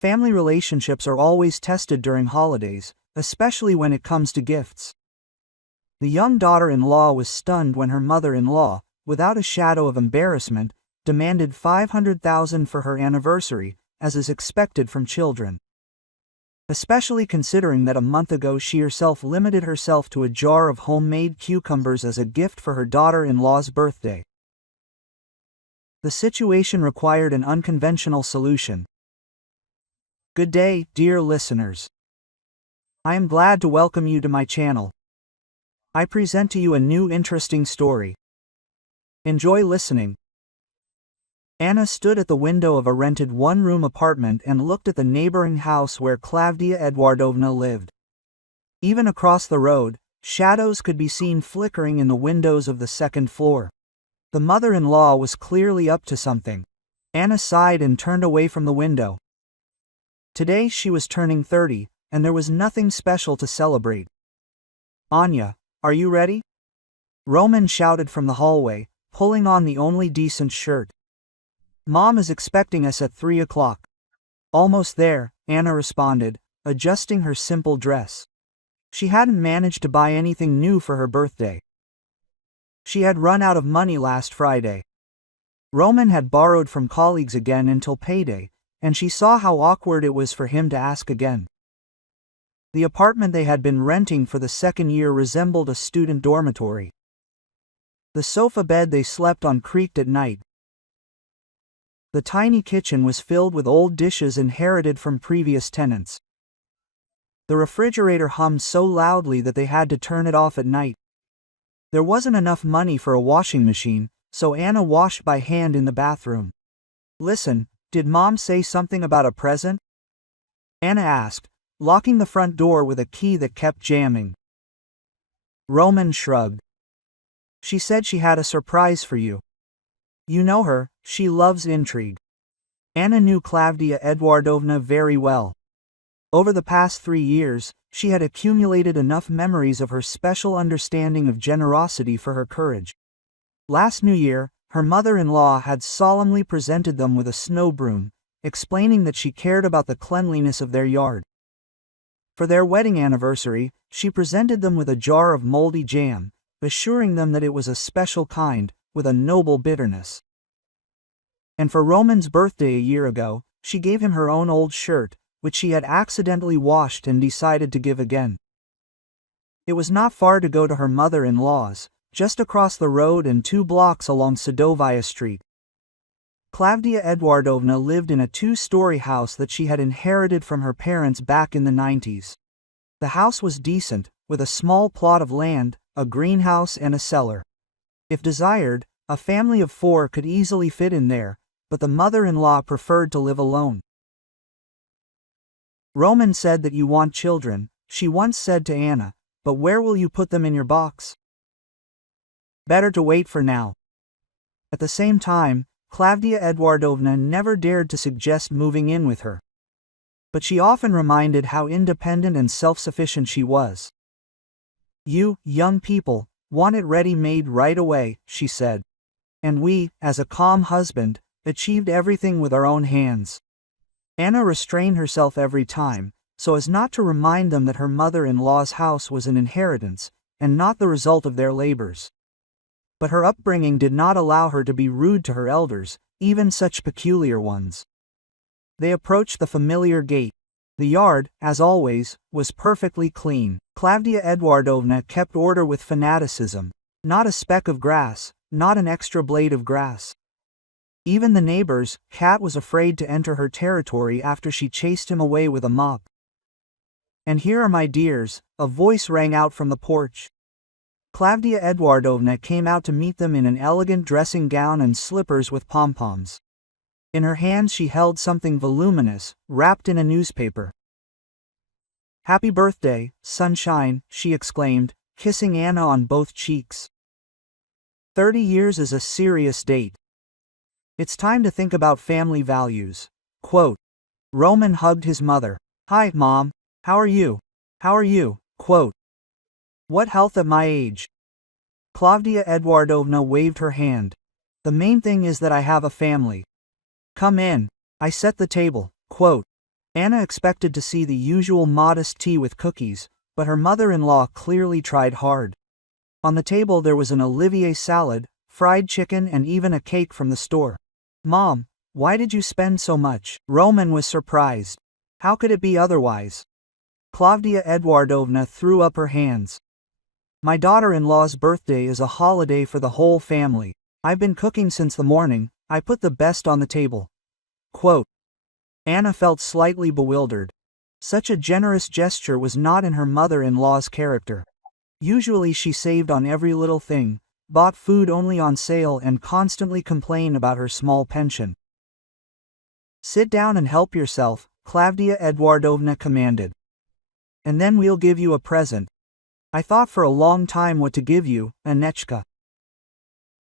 Family relationships are always tested during holidays, especially when it comes to gifts. The young daughter-in-law was stunned when her mother-in-law, without a shadow of embarrassment, demanded $500,000 for her anniversary, as is expected from children. Especially considering that a month ago she herself limited herself to a jar of homemade cucumbers as a gift for her daughter-in-law's birthday. The situation required an unconventional solution. Good day, dear listeners. I am glad to welcome you to my channel. I present to you a new interesting story. Enjoy listening. Anna stood at the window of a rented one-room apartment and looked at the neighboring house where Klavdia Eduardovna lived. Even across the road, shadows could be seen flickering in the windows of the second floor. The mother-in-law was clearly up to something. Anna sighed and turned away from the window. Today she was turning 30, and there was nothing special to celebrate. "Anya, are you ready?" Roman shouted from the hallway, pulling on the only decent shirt. "Mom is expecting us at 3 o'clock. "Almost there," Anna responded, adjusting her simple dress. She hadn't managed to buy anything new for her birthday. She had run out of money last Friday. Roman had borrowed from colleagues again until payday, and she saw how awkward it was for him to ask again. The apartment they had been renting for the second year resembled a student dormitory. The sofa bed they slept on creaked at night. The tiny kitchen was filled with old dishes inherited from previous tenants. The refrigerator hummed so loudly that they had to turn it off at night. There wasn't enough money for a washing machine, so Anna washed by hand in the bathroom. "Listen, did Mom say something about a present?" Anna asked, locking the front door with a key that kept jamming. Roman shrugged. "She said she had a surprise for you. You know her, she loves intrigue." Anna knew Klavdia Eduardovna very well. Over the past 3 years, she had accumulated enough memories of her special understanding of generosity for her courage. Last New Year, her mother-in-law had solemnly presented them with a snow broom, explaining that she cared about the cleanliness of their yard. For their wedding anniversary, she presented them with a jar of moldy jam, assuring them that it was a special kind, with a noble bitterness. And for Roman's birthday a year ago, she gave him her own old shirt, which she had accidentally washed and decided to give again. It was not far to go to her mother-in-law's, just across the road and 2 blocks along Sadovaya Street. Klavdia Eduardovna lived in a 2-story house that she had inherited from her parents back in the 90s. The house was decent, with a small plot of land, a greenhouse and a cellar. If desired, a family of 4 could easily fit in there, but the mother-in-law preferred to live alone. "Roman said that you want children," she once said to Anna, "but where will you put them in your box? Better to wait for now." At the same time, Klavdia Eduardovna never dared to suggest moving in with her. But she often reminded how independent and self-sufficient she was. "You, young people, want it ready-made right away," she said. "And we, as a calm husband, achieved everything with our own hands." Anna restrained herself every time, so as not to remind them that her mother-in-law's house was an inheritance, and not the result of their labors. But her upbringing did not allow her to be rude to her elders, even such peculiar ones. They approached the familiar gate. The yard, as always, was perfectly clean. Klavdia Eduardovna kept order with fanaticism. Not a speck of grass, not an extra blade of grass. Even the neighbor's cat was afraid to enter her territory after she chased him away with a mop. "And here are my dears," a voice rang out from the porch. Klavdia Eduardovna came out to meet them in an elegant dressing gown and slippers with pom-poms. In her hands she held something voluminous, wrapped in a newspaper. "Happy birthday, sunshine," she exclaimed, kissing Anna on both cheeks. 30 years is a serious date. It's time to think about family values. Quote. Roman hugged his mother. "Hi, Mom. How are you? How are you?" Quote. "What health at my age?" Klavdia Eduardovna waved her hand. "The main thing is that I have a family. Come in. I set the table." Quote. Anna expected to see the usual modest tea with cookies, but her mother-in-law clearly tried hard. On the table there was an Olivier salad, fried chicken and even a cake from the store. "Mom, why did you spend so much?" Roman was surprised. How could it be otherwise? Klavdia Eduardovna threw up her hands. "My daughter-in-law's birthday is a holiday for the whole family. I've been cooking since the morning, I put the best on the table." Quote. Anna felt slightly bewildered. Such a generous gesture was not in her mother-in-law's character. Usually she saved on every little thing, bought food only on sale and constantly complained about her small pension. "Sit down and help yourself," Klavdia Eduardovna commanded. "And then we'll give you a present. I thought for a long time what to give you, Anechka.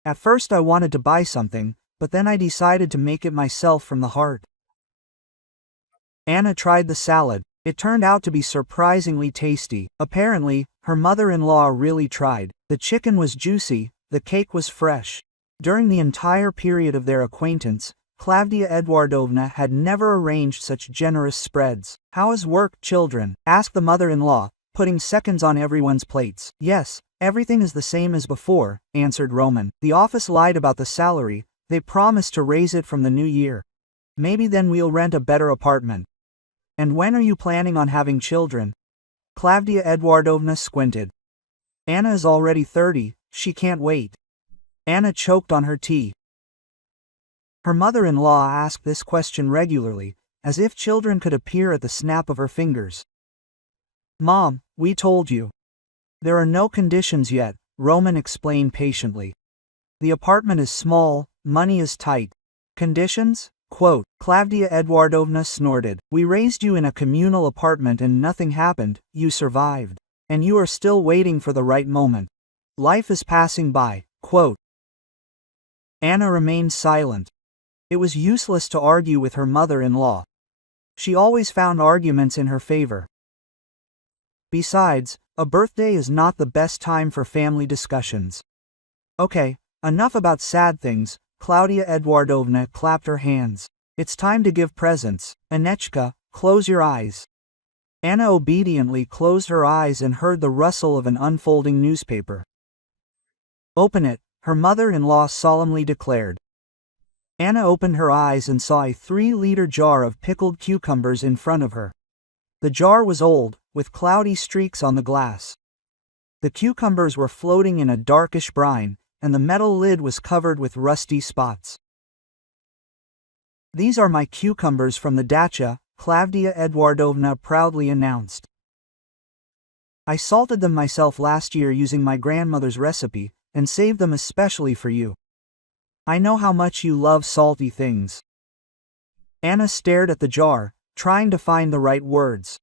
At first I wanted to buy something, but then I decided to make it myself from the heart." Anna tried the salad. It turned out to be surprisingly tasty. Apparently, her mother-in-law really tried. The chicken was juicy, the cake was fresh. During the entire period of their acquaintance, Klavdia Eduardovna had never arranged such generous spreads. "How is work, children?" asked the mother-in-law, putting seconds on everyone's plates. "Yes, everything is the same as before," answered Roman. "The office lied about the salary, they promised to raise it from the new year. Maybe then we'll rent a better apartment." "And when are you planning on having children?" Klavdia Eduardovna squinted. "Anna is already 30, she can't wait." Anna choked on her tea. Her mother-in-law asked this question regularly, as if children could appear at the snap of her fingers. "Mom, we told you. There are no conditions yet," Roman explained patiently. "The apartment is small, money is tight. Conditions?" Quote. Klavdia Eduardovna snorted. "We raised you in a communal apartment and nothing happened, you survived. And you are still waiting for the right moment. Life is passing by." Quote. Anna remained silent. It was useless to argue with her mother-in-law. She always found arguments in her favor. Besides, a birthday is not the best time for family discussions. "Okay, enough about sad things," Klavdia Eduardovna clapped her hands. "It's time to give presents. Anechka, close your eyes." Anna obediently closed her eyes and heard the rustle of an unfolding newspaper. "Open it," her mother-in-law solemnly declared. Anna opened her eyes and saw a 3-liter jar of pickled cucumbers in front of her. The jar was old, with cloudy streaks on the glass. The cucumbers were floating in a darkish brine, and the metal lid was covered with rusty spots. "These are my cucumbers from the dacha," Klavdia Eduardovna proudly announced. "I salted them myself last year using my grandmother's recipe, and saved them especially for you. I know how much you love salty things." Anna stared at the jar, trying to find the right words.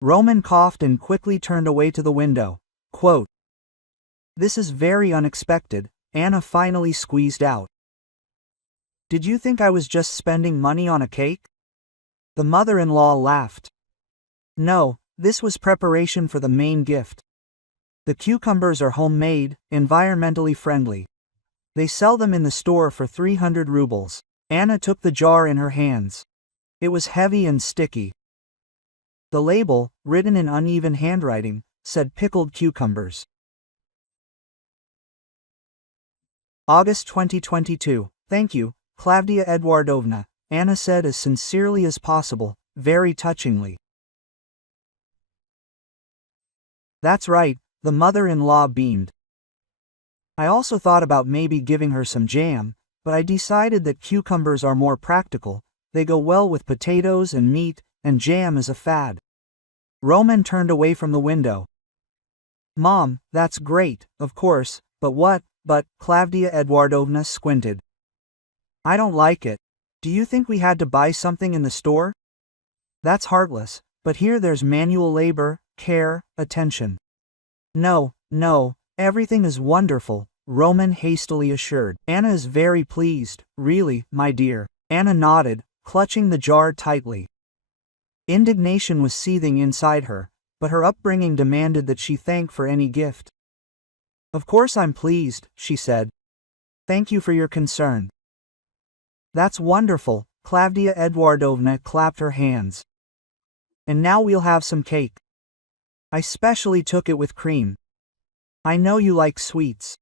Roman coughed and quickly turned away to the window. Quote. "This is very unexpected," Anna finally squeezed out. "Did you think I was just spending money on a cake?" The mother-in-law laughed. "No, this was preparation for the main gift. The cucumbers are homemade, environmentally friendly. They sell them in the store for 300 rubles. Anna took the jar in her hands. It was heavy and sticky. The label, written in uneven handwriting, said pickled cucumbers. August 2022. "Thank you, Klavdia Eduardovna," Anna said as sincerely as possible, very touchingly. "That's right," the mother-in-law beamed. "I also thought about maybe giving her some jam, but I decided that cucumbers are more practical, they go well with potatoes and meat, and jam is a fad." Roman turned away from the window. "Mom, that's great, of course, but what?" But Klavdia Eduardovna squinted. "I don't like it. Do you think we had to buy something in the store? That's heartless, but here there's manual labor, care, attention." No, everything is wonderful," Roman hastily assured. "Anna is very pleased, really, my dear." Anna nodded, clutching the jar tightly. Indignation was seething inside her, but her upbringing demanded that she thank for any gift. "Of course I'm pleased," she said. "Thank you for your concern." "That's wonderful," Klavdia Eduardovna clapped her hands. And now we'll have some cake. I specially took it with cream. I know you like sweets.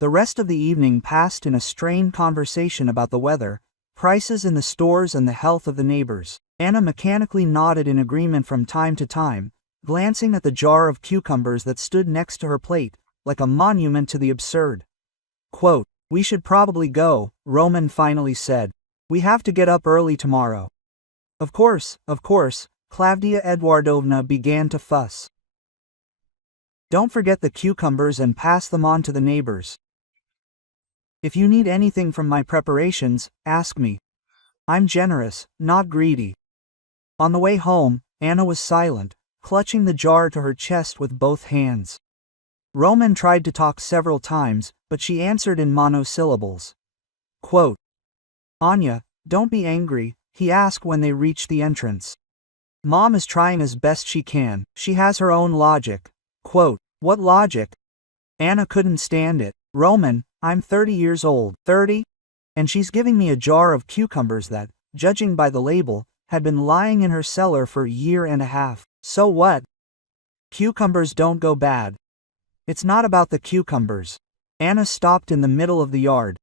The rest of the evening passed in a strained conversation about the weather, prices in the stores and the health of the neighbors. Anna mechanically nodded in agreement from time to time, glancing at the jar of cucumbers that stood next to her plate, like a monument to the absurd. Quote, "We should probably go," Roman finally said. "We have to get up early tomorrow." Of course, Klavdia Eduardovna began to fuss. "Don't forget the cucumbers and pass them on to the neighbors. If you need anything from my preparations, ask me. I'm generous, not greedy." On the way home, Anna was silent, clutching the jar to her chest with both hands. Roman tried to talk several times, but she answered in monosyllables. Quote, "Anya, don't be angry," he asked when they reached the entrance. "Mom is trying as best she can. She has her own logic." Quote, "What logic?" Anna couldn't stand it. "Roman, I'm 30 years old. 30? And she's giving me a jar of cucumbers that, judging by the label, had been lying in her cellar for a year and a half. So what? Cucumbers don't go bad. It's not about the cucumbers." Anna stopped in the middle of the yard.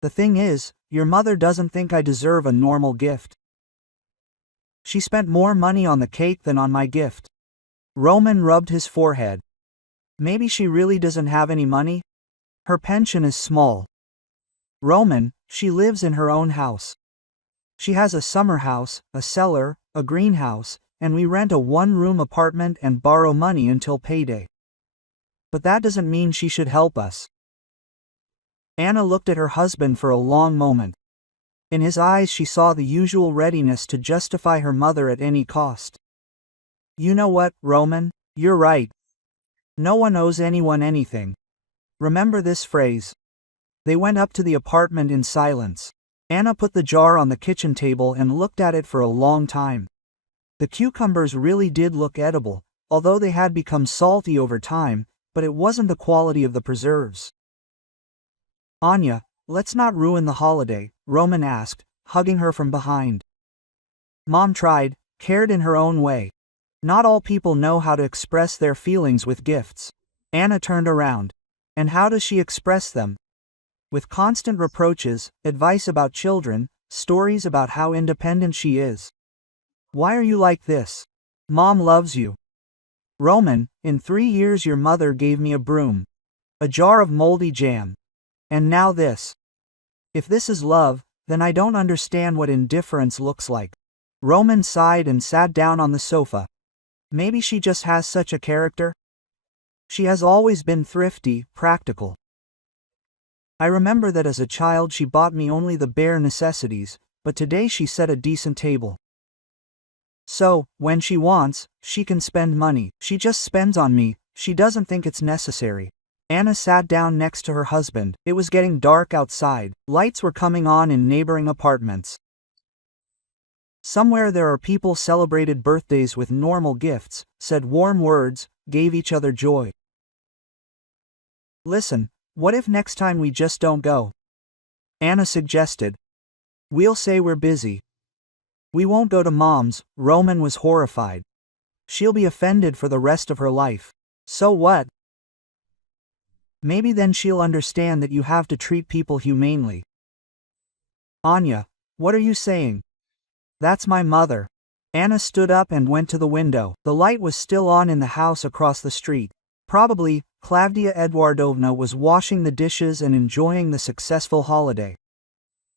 "The thing is, your mother doesn't think I deserve a normal gift. She spent more money on the cake than on my gift." Roman rubbed his forehead. "Maybe she really doesn't have any money? Her pension is small." "Roman, she lives in her own house. She has a summer house, a cellar, a greenhouse, and we rent a one-room apartment and borrow money until payday. But that doesn't mean she should help us." Anna looked at her husband for a long moment. In his eyes she saw the usual readiness to justify her mother at any cost. "You know what, Roman? You're right. No one owes anyone anything. Remember this phrase." They went up to the apartment in silence. Anna put the jar on the kitchen table and looked at it for a long time. The cucumbers really did look edible, although they had become salty over time, but it wasn't the quality of the preserves. "Anya, let's not ruin the holiday," Roman asked, hugging her from behind. Mom tried, cared in her own way. Not all people know how to express their feelings with gifts. Anna turned around. And how does she express them? With constant reproaches, advice about children, stories about how independent she is. "Why are you like this? Mom loves you." "Roman, in 3 years your mother gave me a broom, a jar of moldy jam. And now this. If this is love, then I don't understand what indifference looks like." Roman sighed and sat down on the sofa. "Maybe she just has such a character. She has always been thrifty, practical. I remember that as a child she bought me only the bare necessities, but today she set a decent table. So, when she wants, she can spend money. She just spends on me, she doesn't think it's necessary." Anna sat down next to her husband. It was getting dark outside. Lights were coming on in neighboring apartments. "Somewhere there are people celebrated birthdays with normal gifts, said warm words, gave each other joy. Listen, what if next time we just don't go?" Anna suggested. "We'll say we're busy. We won't go to Mom's." Roman was horrified. "She'll be offended for the rest of her life." "So what? Maybe then she'll understand that you have to treat people humanely." "Anya, what are you saying? That's my mother." Anna stood up and went to the window. The light was still on in the house across the street. Probably, Klavdia Eduardovna was washing the dishes and enjoying the successful holiday.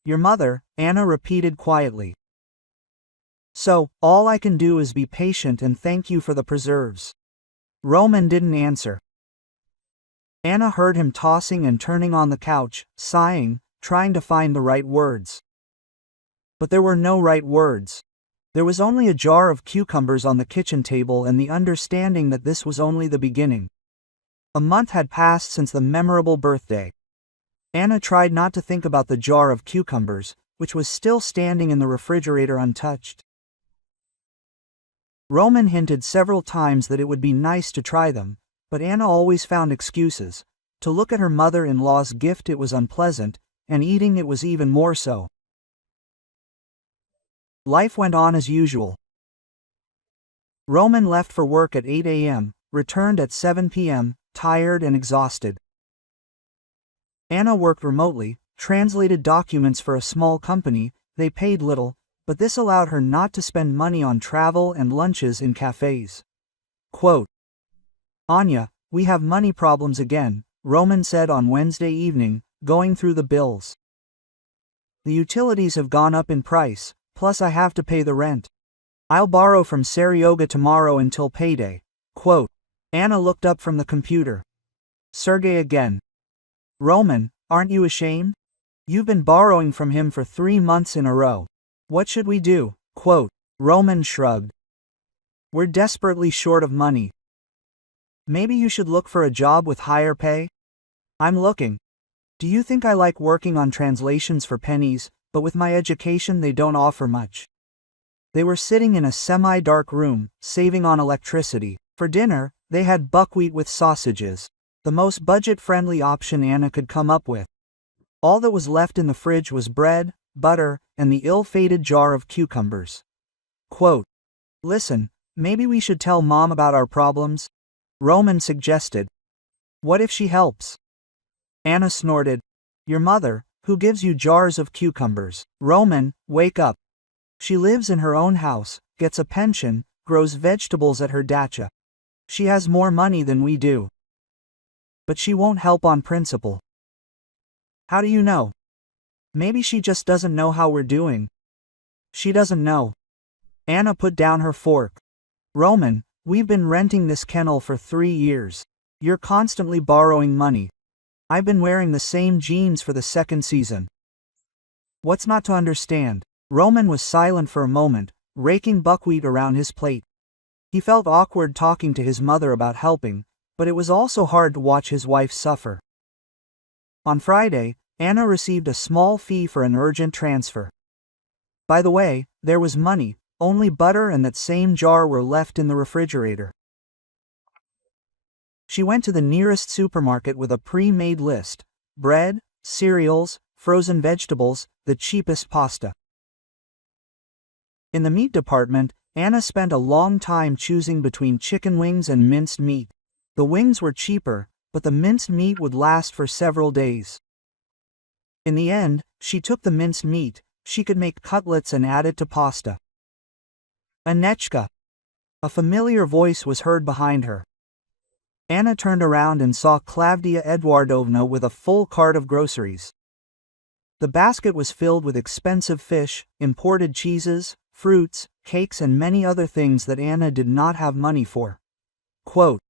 "Your mother," Anna repeated quietly. "So, all I can do is be patient and thank you for the preserves." Roman didn't answer. Anna heard him tossing and turning on the couch, sighing, trying to find the right words. But there were no right words. There was only a jar of cucumbers on the kitchen table and the understanding that this was only the beginning. A month had passed since the memorable birthday. Anna tried not to think about the jar of cucumbers, which was still standing in the refrigerator untouched. Roman hinted several times that it would be nice to try them, but Anna always found excuses. To look at her mother-in-law's gift it was unpleasant, and eating it was even more so. Life went on as usual. Roman left for work at 8 a.m., returned at 7 p.m., tired and exhausted. Anna worked remotely, translated documents for a small company. They paid little, but this allowed her not to spend money on travel and lunches in cafes. Quote, "Anya, we have money problems again," Roman said on Wednesday evening, going through the bills. "The utilities have gone up in price, plus I have to pay the rent. I'll borrow from Seryoga tomorrow until payday." Quote, Anna looked up from the computer. Sergey again. "Roman, aren't you ashamed? You've been borrowing from him for 3 months in a row. What should we do?" Quote, Roman shrugged. "We're desperately short of money. Maybe you should look for a job with higher pay?" "I'm looking. Do you think I like working on translations for pennies, but with my education they don't offer much." They were sitting in a semi-dark room, saving on electricity. For dinner, they had buckwheat with sausages, the most budget-friendly option Anna could come up with. All that was left in the fridge was bread, butter, and the ill-fated jar of cucumbers. Quote, "Listen, maybe we should tell Mom about our problems?" Roman suggested. "What if she helps?" Anna snorted. "Your mother, who gives you jars of cucumbers." Roman, wake up. "She lives in her own house, gets a pension, grows vegetables at her dacha. She has more money than we do. But she won't help on principle." "How do you know?" "Maybe she just doesn't know how we're doing." "She doesn't know." Anna put down her fork. "Roman, we've been renting this kennel for 3 years. You're constantly borrowing money. I've been wearing the same jeans for the 2nd season. What's not to understand?" Roman was silent for a moment, raking buckwheat around his plate. He felt awkward talking to his mother about helping, but it was also hard to watch his wife suffer. On Friday, Anna received a small fee for an urgent transfer. By the way, there was money, only butter and that same jar were left in the refrigerator. She went to the nearest supermarket with a pre-made list: bread, cereals, frozen vegetables, the cheapest pasta. In the meat department, Anna spent a long time choosing between chicken wings and minced meat. The wings were cheaper, but the minced meat would last for several days. In the end, she took the minced meat. She could make cutlets and add it to pasta. "Anechka!" A familiar voice was heard behind her. Anna turned around and saw Klavdia Eduardovna with a full cart of groceries. The basket was filled with expensive fish, imported cheeses, fruits, cakes and many other things that Anna did not have money for. Quote,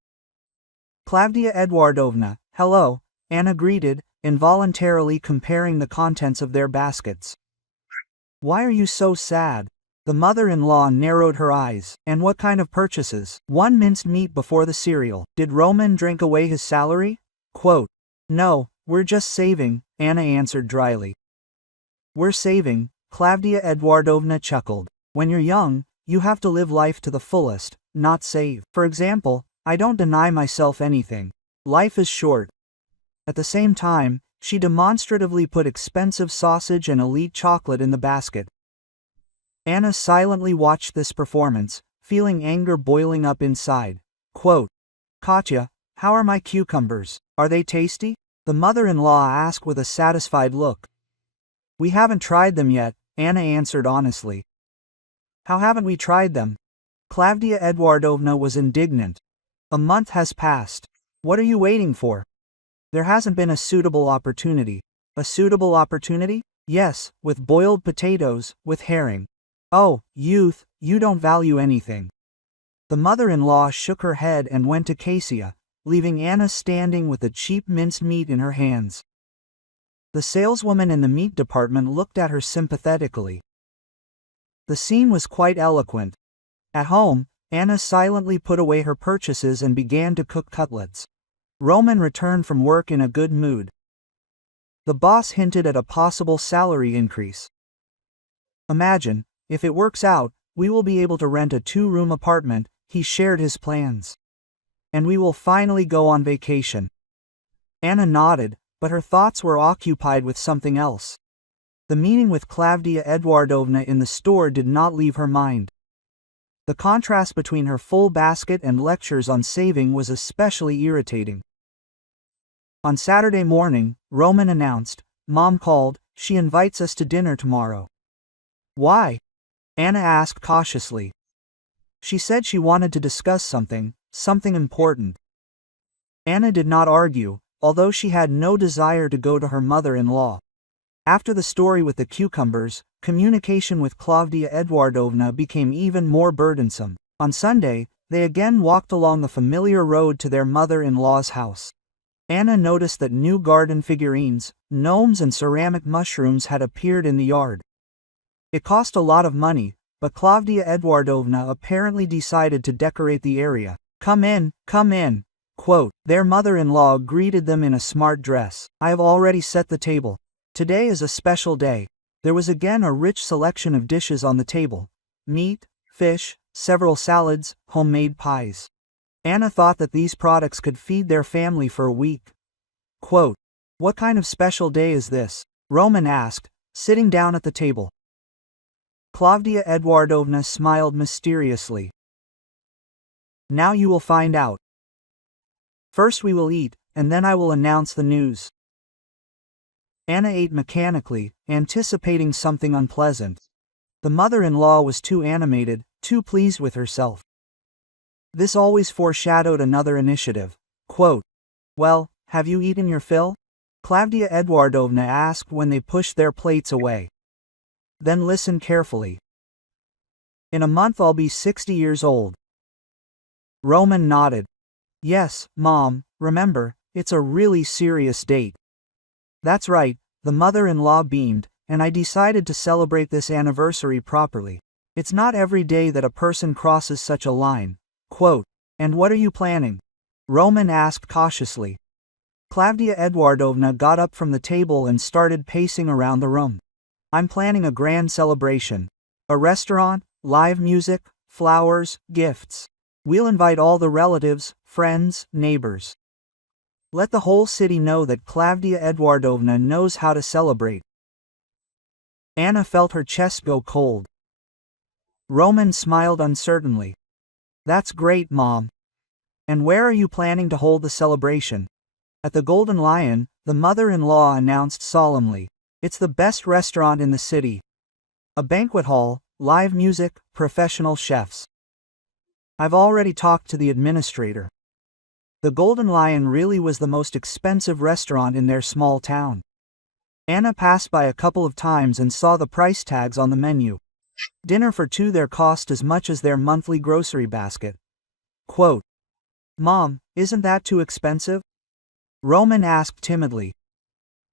"Klavdia Eduardovna, hello," Anna greeted, involuntarily comparing the contents of their baskets. "Why are you so sad?" The mother-in-law narrowed her eyes. "And what kind of purchases?" "1 minced meat before the cereal." "Did Roman drink away his salary?" Quote, "No, we're just saving," Anna answered dryly. "We're saving," Klavdia Eduardovna chuckled. "When you're young, you have to live life to the fullest, not save. For example, I don't deny myself anything. Life is short." At the same time, she demonstratively put expensive sausage and elite chocolate in the basket. Anna silently watched this performance, feeling anger boiling up inside. Quote, "Katya, how are my cucumbers? Are they tasty?" the mother-in-law asked with a satisfied look. "We haven't tried them yet," Anna answered honestly. "How haven't we tried them?" Klavdia Eduardovna was indignant. "A month has passed. What are you waiting for? There hasn't been a suitable opportunity." "A suitable opportunity?" "Yes, with boiled potatoes, with herring." "Oh, youth, you don't value anything." The mother-in-law shook her head and went to Cassia, leaving Anna standing with the cheap minced meat in her hands. The saleswoman in the meat department looked at her sympathetically. The scene was quite eloquent. At home, Anna silently put away her purchases and began to cook cutlets. Roman returned from work in a good mood. The boss hinted at a possible salary increase. "Imagine, if it works out, we will be able to rent a 2-room apartment," he shared his plans. "And we will finally go on vacation." Anna nodded, but her thoughts were occupied with something else. The meeting with Klavdia Eduardovna in the store did not leave her mind. The contrast between her full basket and lectures on saving was especially irritating. On Saturday morning, Roman announced, "Mom called, she invites us to dinner tomorrow." "Why?" Anna asked cautiously. "She said she wanted to discuss something important." Anna did not argue, although she had no desire to go to her mother-in-law. After the story with the cucumbers, communication with Klavdia Eduardovna became even more burdensome. On Sunday, they again walked along the familiar road to their mother-in-law's house. Anna noticed that new garden figurines, gnomes and ceramic mushrooms had appeared in the yard. It cost a lot of money, but Klavdia Eduardovna apparently decided to decorate the area. Come in, come in." Quote, their mother-in-law greeted them in a smart dress. "I have already set the table. Today is a special day." There was again a rich selection of dishes on the table: meat, fish, several salads, homemade pies. Anna thought that these products could feed their family for a week. Quote, "What kind of special day is this?" Roman asked, sitting down at the table. Klavdia Eduardovna smiled mysteriously. "Now you will find out. First we will eat, and then I will announce the news." Anna ate mechanically, anticipating something unpleasant. The mother-in-law was too animated, too pleased with herself. This always foreshadowed another initiative. Quote, "Well, have you eaten your fill?" Klavdia Eduardovna asked when they pushed their plates away. "Then listen carefully. In a month I'll be 60 years old." Roman nodded. "Yes, Mom, remember, it's a really serious date." "That's right," the mother-in-law beamed, "and I decided to celebrate this anniversary properly. It's not every day that a person crosses such a line." Quote, "And what are you planning?" Roman asked cautiously. Klavdia Eduardovna got up from the table and started pacing around the room. "I'm planning a grand celebration. A restaurant, live music, flowers, gifts. We'll invite all the relatives, friends, neighbors. Let the whole city know that Klavdia Eduardovna knows how to celebrate." Anna felt her chest go cold. Roman smiled uncertainly. "That's great, Mom. And where are you planning to hold the celebration?" "At the Golden Lion," the mother-in-law announced solemnly. "It's the best restaurant in the city. A banquet hall, live music, professional chefs. I've already talked to the administrator." The Golden Lion really was the most expensive restaurant in their small town. Anna passed by a couple of times and saw the price tags on the menu. Dinner for two there cost as much as their monthly grocery basket. Quote, "Mom, isn't that too expensive?" Roman asked timidly.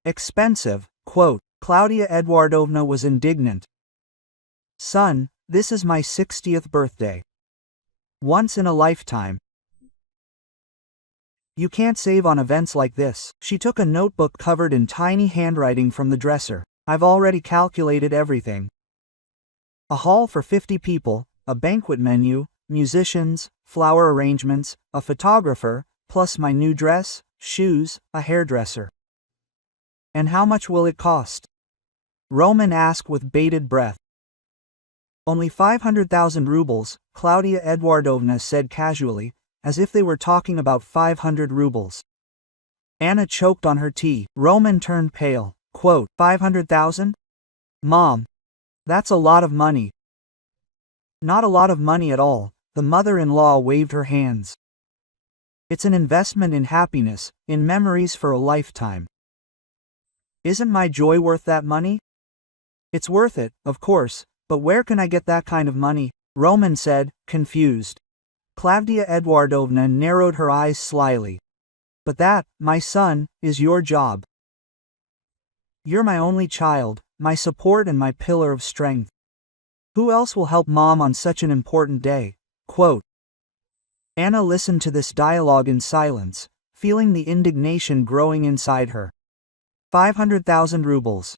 "Expensive?" Quote, Klavdia Eduardovna was indignant. "Son, this is my 60th birthday. Once in a lifetime. You can't save on events like this." She took a notebook covered in tiny handwriting from the dresser. "I've already calculated everything. A hall for 50 people, a banquet menu, musicians, flower arrangements, a photographer, plus my new dress, shoes, a hairdresser." "And how much will it cost?" Roman asked with bated breath. "Only 500,000 rubles, Klavdia Eduardovna said casually, as if they were talking about 500 rubles. Anna choked on her tea. Roman turned pale. Quote, 500,000? Mom, that's a lot of money. Not a lot of money at all, the mother-in-law waved her hands. It's an investment in happiness, in memories for a lifetime. Isn't my joy worth that money? It's worth it, of course, but where can I get that kind of money? Roman said, confused. Klavdia Eduardovna narrowed her eyes slyly. But that, my son, is your job. You're my only child, my support and my pillar of strength. Who else will help Mom on such an important day? Quote. Anna listened to this dialogue in silence, feeling the indignation growing inside her. 500,000 rubles.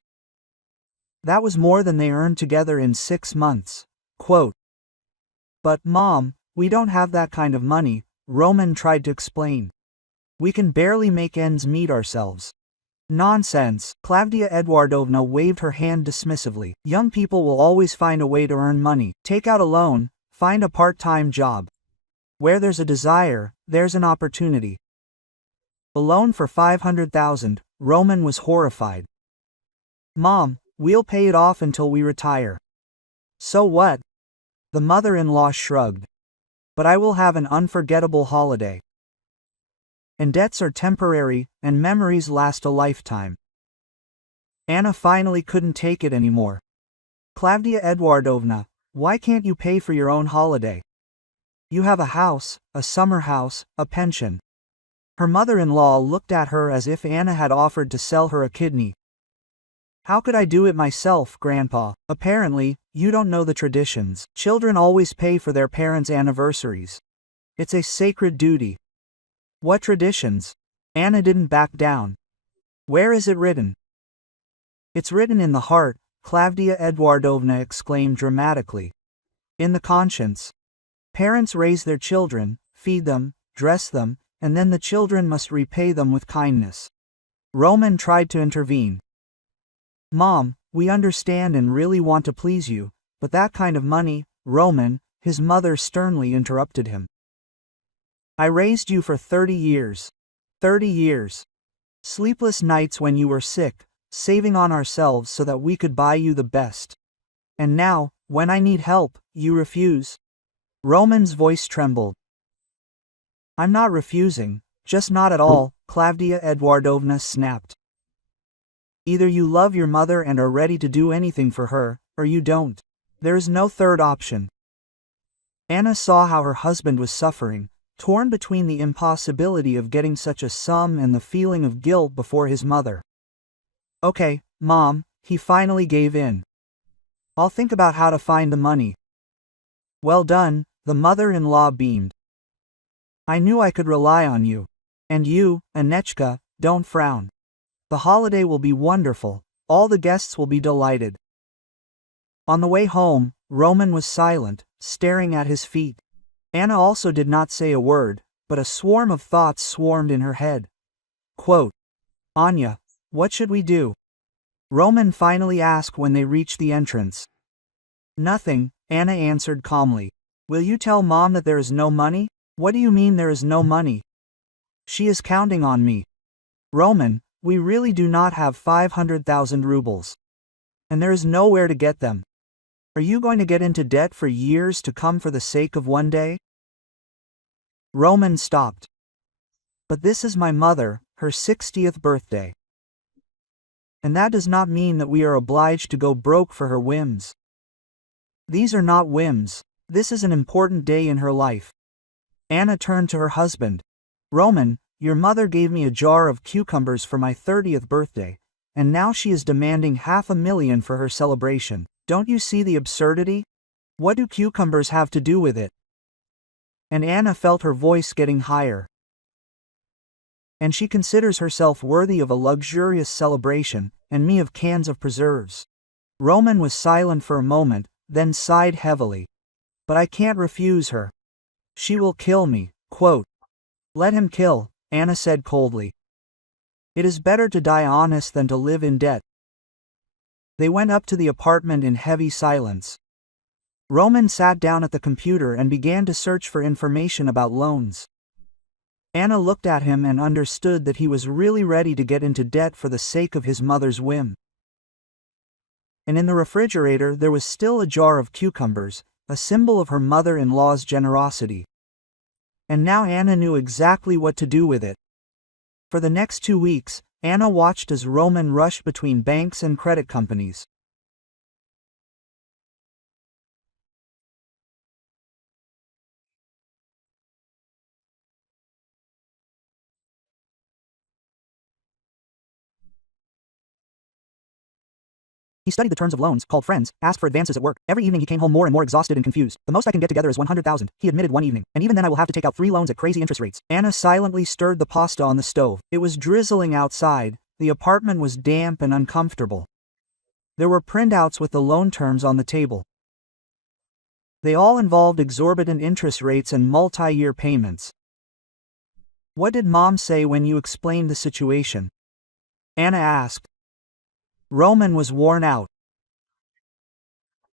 That was more than they earned together in 6 months. Quote. But Mom, we don't have that kind of money, Roman tried to explain. We can barely make ends meet ourselves. Nonsense, Klavdia Eduardovna waved her hand dismissively. Young people will always find a way to earn money. Take out a loan, find a part-time job. Where there's a desire, there's an opportunity. A loan for 500,000, Roman was horrified. Mom, we'll pay it off until we retire. So what? The mother-in-law shrugged. But I will have an unforgettable holiday. And debts are temporary, and memories last a lifetime. Anna finally couldn't take it anymore. Klavdia Eduardovna, why can't you pay for your own holiday? You have a house, a summer house, a pension. Her mother-in-law looked at her as if Anna had offered to sell her a kidney. How could I do it myself, Grandpa? Apparently, you don't know the traditions. Children always pay for their parents' anniversaries. It's a sacred duty. What traditions? Anna didn't back down. Where is it written? It's written in the heart, Klavdia Eduardovna exclaimed dramatically. In the conscience. Parents raise their children, feed them, dress them, and then the children must repay them with kindness. Roman tried to intervene. Mom, we understand and really want to please you, but that kind of money, Roman, his mother sternly interrupted him. I raised you for 30 years. 30 years. Sleepless nights when you were sick, saving on ourselves so that we could buy you the best. And now, when I need help, you refuse? Roman's voice trembled. I'm not refusing, just not at all, Klavdia Eduardovna snapped. Either you love your mother and are ready to do anything for her, or you don't. There is no third option. Anna saw how her husband was suffering, torn between the impossibility of getting such a sum and the feeling of guilt before his mother. Okay, Mom, he finally gave in. I'll think about how to find the money. Well done, the mother-in-law beamed. I knew I could rely on you. And you, Anechka, don't frown. The holiday will be wonderful, all the guests will be delighted. On the way home, Roman was silent, staring at his feet. Anna also did not say a word, but a swarm of thoughts swarmed in her head. Quote, Anya, what should we do? Roman finally asked when they reached the entrance. Nothing, Anna answered calmly. Will you tell Mom that there is no money? What do you mean there is no money? She is counting on me. Roman, we really do not have 500,000 rubles. And there is nowhere to get them. Are you going to get into debt for years to come for the sake of one day? Roman stopped. But this is my mother, her 60th birthday. And that does not mean that we are obliged to go broke for her whims. These are not whims, this is an important day in her life. Anna turned to her husband. Roman, your mother gave me a jar of cucumbers for my 30th birthday, and now she is demanding 500,000 for her celebration. Don't you see the absurdity? What do cucumbers have to do with it? And Anna felt her voice getting higher. And she considers herself worthy of a luxurious celebration, and me of cans of preserves. Roman was silent for a moment, then sighed heavily. But I can't refuse her. She will kill me. Quote, Let him kill, Anna said coldly. It is better to die honest than to live in debt. They went up to the apartment in heavy silence. Roman sat down at the computer and began to search for information about loans. Anna looked at him and understood that he was really ready to get into debt for the sake of his mother's whim. And in the refrigerator there was still a jar of cucumbers, a symbol of her mother-in-law's generosity. And now Anna knew exactly what to do with it. For the next 2 weeks, Anna watched as Roman rushed between banks and credit companies. He studied the terms of loans, called friends, asked for advances at work. Every evening he came home more and more exhausted and confused. The most I can get together is 100,000, he admitted one evening, and even then I will have to take out 3 loans at crazy interest rates. Anna silently stirred the pasta on the stove. It was drizzling outside, the apartment was damp and uncomfortable. There were printouts with the loan terms on the table. They all involved exorbitant interest rates and multi-year payments. What did Mom say when you explained the situation? Anna asked. Roman was worn out.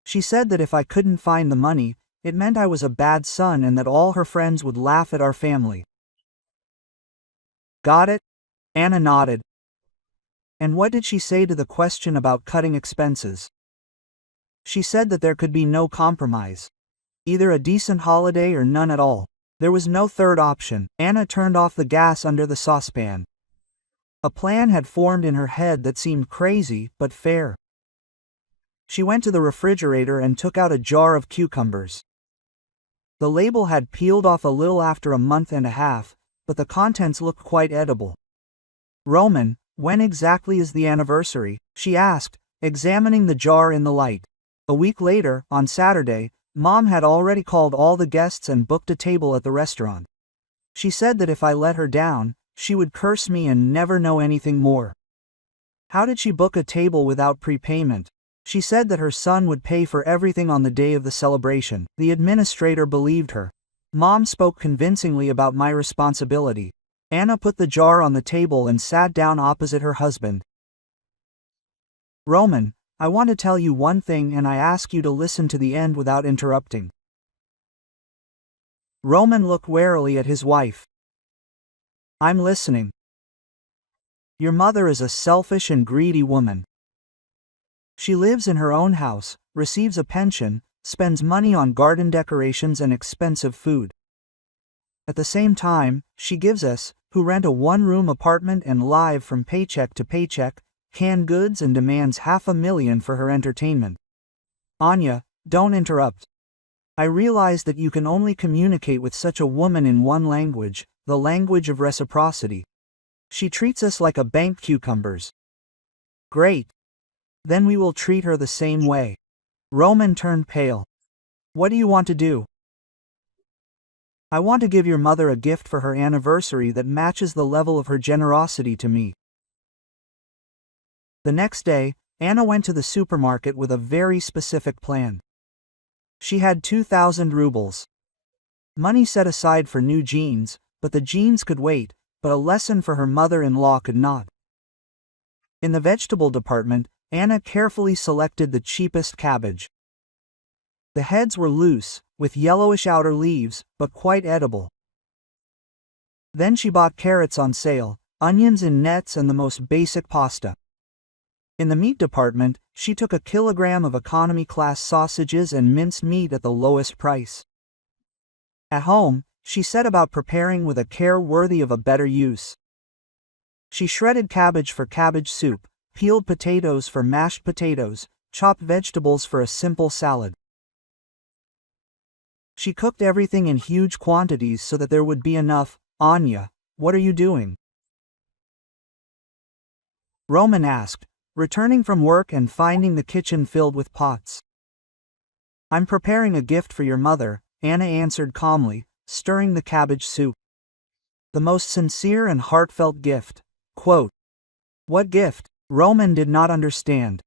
She said that if I couldn't find the money, it meant I was a bad son and that all her friends would laugh at our family. Got it? Anna nodded. And what did she say to the question about cutting expenses? She said that there could be no compromise. Either a decent holiday or none at all. There was no third option. Anna turned off the gas under the saucepan. A plan had formed in her head that seemed crazy, but fair. She went to the refrigerator and took out a jar of cucumbers. The label had peeled off a little after a month and a half, but the contents looked quite edible. Roman, when exactly is the anniversary? She asked, examining the jar in the light. A week later, on Saturday, Mom had already called all the guests and booked a table at the restaurant. She said that if I let her down, she would curse me and never know anything more. How did she book a table without prepayment? She said that her son would pay for everything on the day of the celebration. The administrator believed her. Mom spoke convincingly about my responsibility. Anna put the jar on the table and sat down opposite her husband. Roman, I want to tell you one thing and I ask you to listen to the end without interrupting. Roman looked warily at his wife. I'm listening. Your mother is a selfish and greedy woman. She lives in her own house, receives a pension, spends money on garden decorations and expensive food. At the same time, she gives us, who rent a one-room apartment and live from paycheck to paycheck, canned goods and demands $500,000 for her entertainment. Anya, don't interrupt. I realize that you can only communicate with such a woman in one language, the language of reciprocity. She treats us like a bank cucumbers. Great. Then we will treat her the same way. Roman turned pale. What do you want to do? I want to give your mother a gift for her anniversary that matches the level of her generosity to me. The next day, Anna went to the supermarket with a very specific plan. She had 2,000 rubles. Money set aside for new jeans, but the jeans could wait, but a lesson for her mother-in-law could not. In the vegetable department, Anna carefully selected the cheapest cabbage. The heads were loose, with yellowish outer leaves, but quite edible. Then she bought carrots on sale, onions in nets and the most basic pasta. In the meat department, she took a kilogram of economy-class sausages and minced meat at the lowest price. At home, she set about preparing with a care worthy of a better use. She shredded cabbage for cabbage soup, peeled potatoes for mashed potatoes, chopped vegetables for a simple salad. She cooked everything in huge quantities so that there would be enough. Anya, what are you doing? Roman asked, returning from work and finding the kitchen filled with pots. I'm preparing a gift for your mother, Anna answered calmly, stirring the cabbage soup. The most sincere and heartfelt gift. Quote. What gift? Roman did not understand.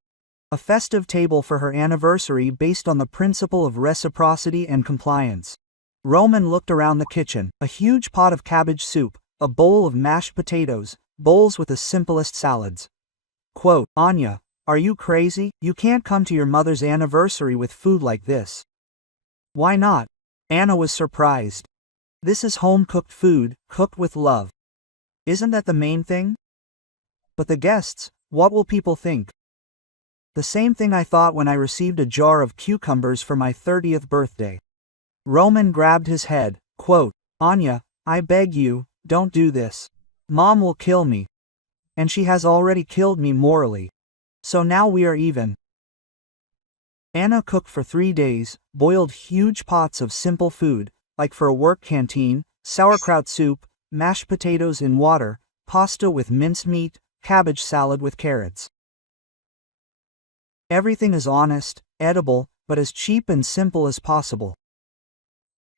A festive table for her anniversary based on the principle of reciprocity and compliance. Roman looked around the kitchen, a huge pot of cabbage soup, a bowl of mashed potatoes, bowls with the simplest salads. Quote, Anya, are you crazy? You can't come to your mother's anniversary with food like this. Why not? Anna was surprised. This is home-cooked food, cooked with love. Isn't that the main thing? But the guests, what will people think? The same thing I thought when I received a jar of cucumbers for my 30th birthday. Roman grabbed his head. Quote, Anya, I beg you, don't do this. Mom will kill me. And she has already killed me morally. So now we are even. Anna cooked for 3 days, boiled huge pots of simple food, like for a work canteen, sauerkraut soup, mashed potatoes in water, pasta with minced meat, cabbage salad with carrots. Everything is honest, edible, but as cheap and simple as possible.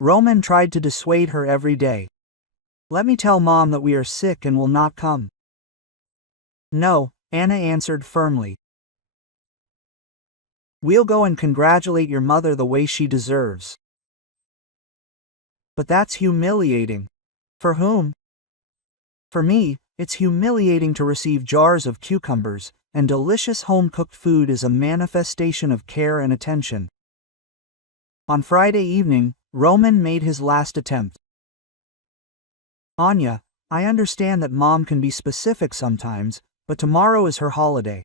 Roman tried to dissuade her every day. Let me tell Mom that we are sick and will not come. No, Anna answered firmly. We'll go and congratulate your mother the way she deserves. But that's humiliating. For whom? For me, It's humiliating to receive jars of cucumbers, and delicious home-cooked food is a manifestation of care and attention. On Friday evening, Roman made his last attempt. Anya, I understand that Mom can be specific sometimes, but tomorrow is her holiday.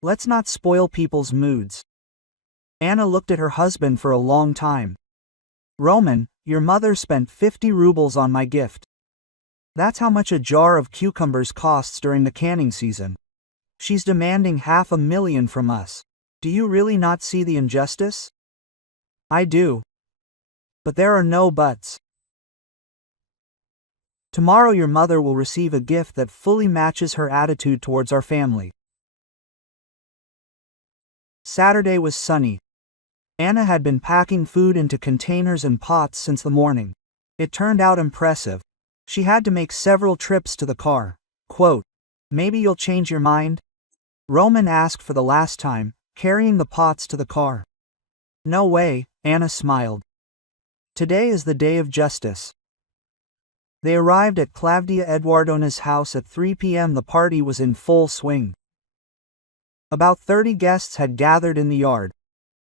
Let's not spoil people's moods. Anna looked at her husband for a long time. Roman, your mother spent 50 rubles on my gift. That's how much a jar of cucumbers costs during the canning season. She's demanding 500,000 from us. Do you really not see the injustice? I do. But there are no buts. Tomorrow your mother will receive a gift that fully matches her attitude towards our family. Saturday was sunny. Anna had been packing food into containers and pots since the morning. It turned out impressive. She had to make several trips to the car. Quote, maybe you'll change your mind? Roman asked for the last time, carrying the pots to the car. No way, Anna smiled. Today is the day of justice. They arrived at Klavdia Eduardovna's house at 3 p.m. The party was in full swing. About 30 guests had gathered in the yard.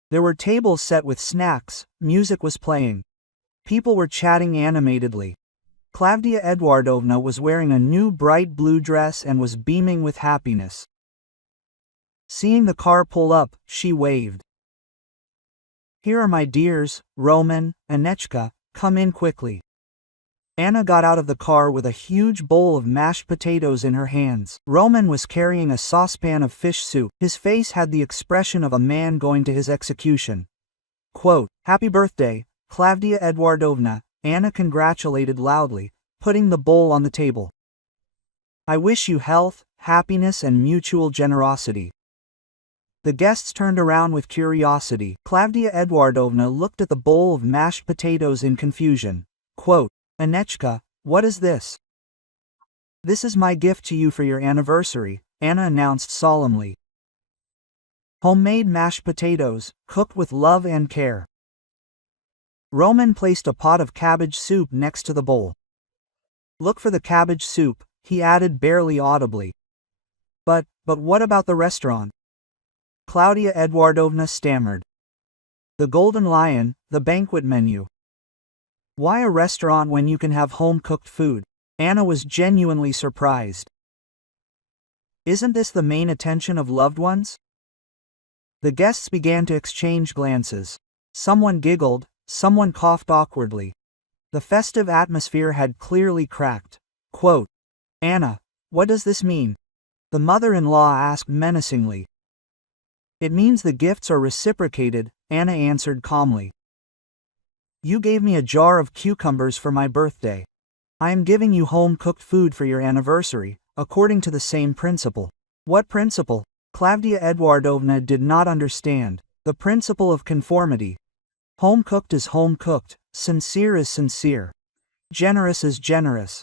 There were tables set with snacks, music was playing. People were chatting animatedly. Klavdia Eduardovna was wearing a new bright blue dress and was beaming with happiness. Seeing the car pull up, she waved. Here are my dears, Roman, Anechka, come in quickly. Anna got out of the car with a huge bowl of mashed potatoes in her hands. Roman was carrying a saucepan of fish soup. His face had the expression of a man going to his execution. Quote, Happy birthday, Klavdia Eduardovna, Anna congratulated loudly, putting the bowl on the table. I wish you health, happiness and mutual generosity. The guests turned around with curiosity. Klavdia Eduardovna looked at the bowl of mashed potatoes in confusion. Quote, Anechka, what is this? This is my gift to you for your anniversary, Anna announced solemnly. Homemade mashed potatoes, cooked with love and care. Roman placed a pot of cabbage soup next to the bowl. Look for the cabbage soup, he added barely audibly. But what about the restaurant? Klavdia Eduardovna stammered. The Golden Lion, the banquet menu. Why a restaurant when you can have home-cooked food? Anna was genuinely surprised. Isn't this the main attention of loved ones? The guests began to exchange glances. Someone giggled, someone coughed awkwardly. The festive atmosphere had clearly cracked. Quote, Anna, what does this mean? The mother-in-law asked menacingly. It means the gifts are reciprocated, Anna answered calmly. You gave me a jar of cucumbers for my birthday. I am giving you home-cooked food for your anniversary, according to the same principle. What principle? Klavdia Eduardovna did not understand. The principle of conformity. Home-cooked is home-cooked, sincere is sincere. Generous is generous.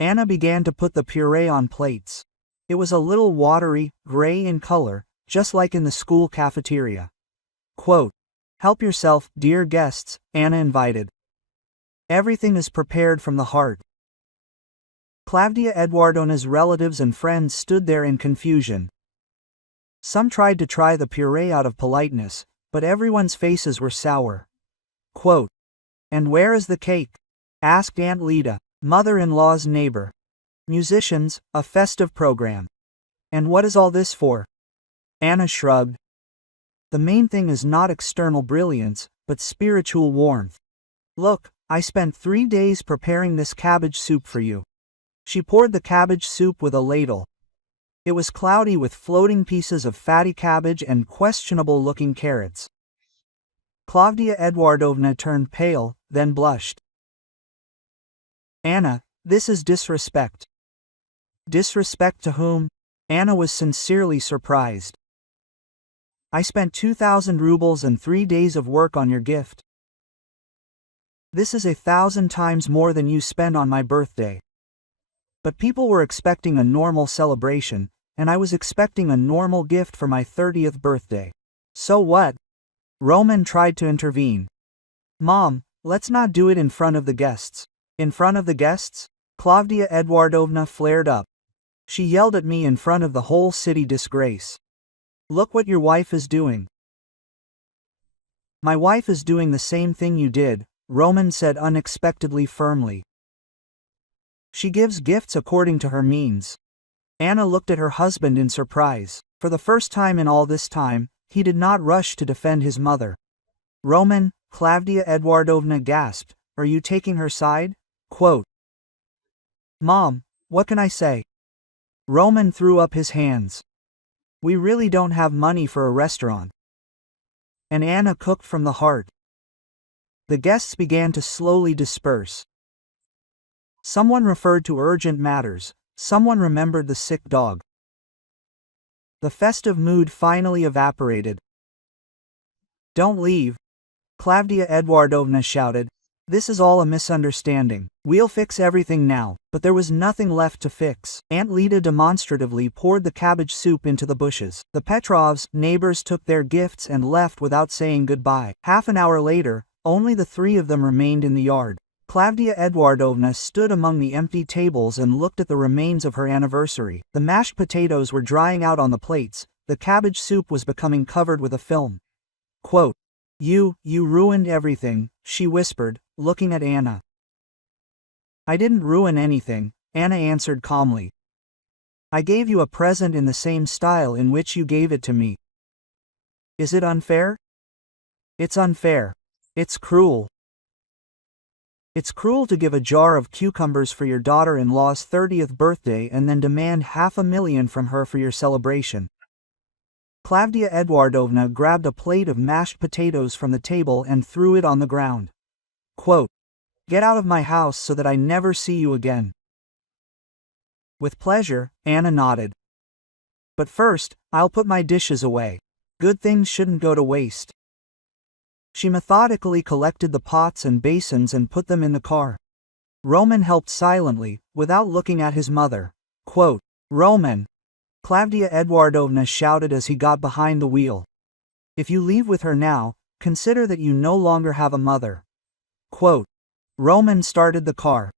Anna began to put the puree on plates. It was a little watery, gray in color, just like in the school cafeteria. Quote, Help yourself, dear guests, Anna invited. Everything is prepared from the heart. Klavdia Eduardovna's relatives and friends stood there in confusion. Some tried to try the puree out of politeness, but everyone's faces were sour. Quote, And where is the cake? Asked Aunt Lida, mother-in-law's neighbor. Musicians, a festive program. And what is all this for? Anna shrugged. The main thing is not external brilliance, but spiritual warmth. Look, I spent 3 days preparing this cabbage soup for you. She poured the cabbage soup with a ladle. It was cloudy with floating pieces of fatty cabbage and questionable-looking carrots. Klavdia Eduardovna turned pale, then blushed. Anna, this is disrespect. Disrespect to whom? Anna was sincerely surprised. I spent 2,000 rubles and 3 days of work on your gift. This is 1,000 times more than you spend on my birthday. But people were expecting a normal celebration, and I was expecting a normal gift for my 30th birthday. So what? Roman tried to intervene. Mom, let's not do it in front of the guests. In front of the guests? Klavdia Eduardovna flared up. She yelled at me in front of the whole city. Disgrace. Look what your wife is doing. My wife is doing the same thing you did, Roman said unexpectedly firmly. She gives gifts according to her means. Anna looked at her husband in surprise. For the first time in all this time, he did not rush to defend his mother. Roman, Klavdia Eduardovna gasped, are you taking her side? Quote. Mom, what can I say? Roman threw up his hands. We really don't have money for a restaurant. And Anna cooked from the heart. The guests began to slowly disperse. Someone referred to urgent matters, someone remembered the sick dog. The festive mood finally evaporated. Don't leave, Klavdia Eduardovna shouted. This is all a misunderstanding. We'll fix everything now. But there was nothing left to fix. Aunt Lida demonstratively poured the cabbage soup into the bushes. The Petrovs, neighbors, took their gifts and left without saying goodbye. Half an hour later, only the three of them remained in the yard. Klavdia Eduardovna stood among the empty tables and looked at the remains of her anniversary. The mashed potatoes were drying out on the plates. The cabbage soup was becoming covered with a film. Quote, You ruined everything, she whispered, looking at Anna. I didn't ruin anything, Anna answered calmly. I gave you a present in the same style in which you gave it to me. Is it unfair? It's unfair. It's cruel. It's cruel to give a jar of cucumbers for your daughter-in-law's 30th birthday and then demand $500,000 from her for your celebration. Klavdia Eduardovna grabbed a plate of mashed potatoes from the table and threw it on the ground. Quote, Get out of my house so that I never see you again. With pleasure, Anna nodded. But first, I'll put my dishes away. Good things shouldn't go to waste. She methodically collected the pots and basins and put them in the car. Roman helped silently, without looking at his mother. Quote, Roman, Klavdia Eduardovna shouted as he got behind the wheel. If you leave with her now, consider that you no longer have a mother. Quote, Roman started the car.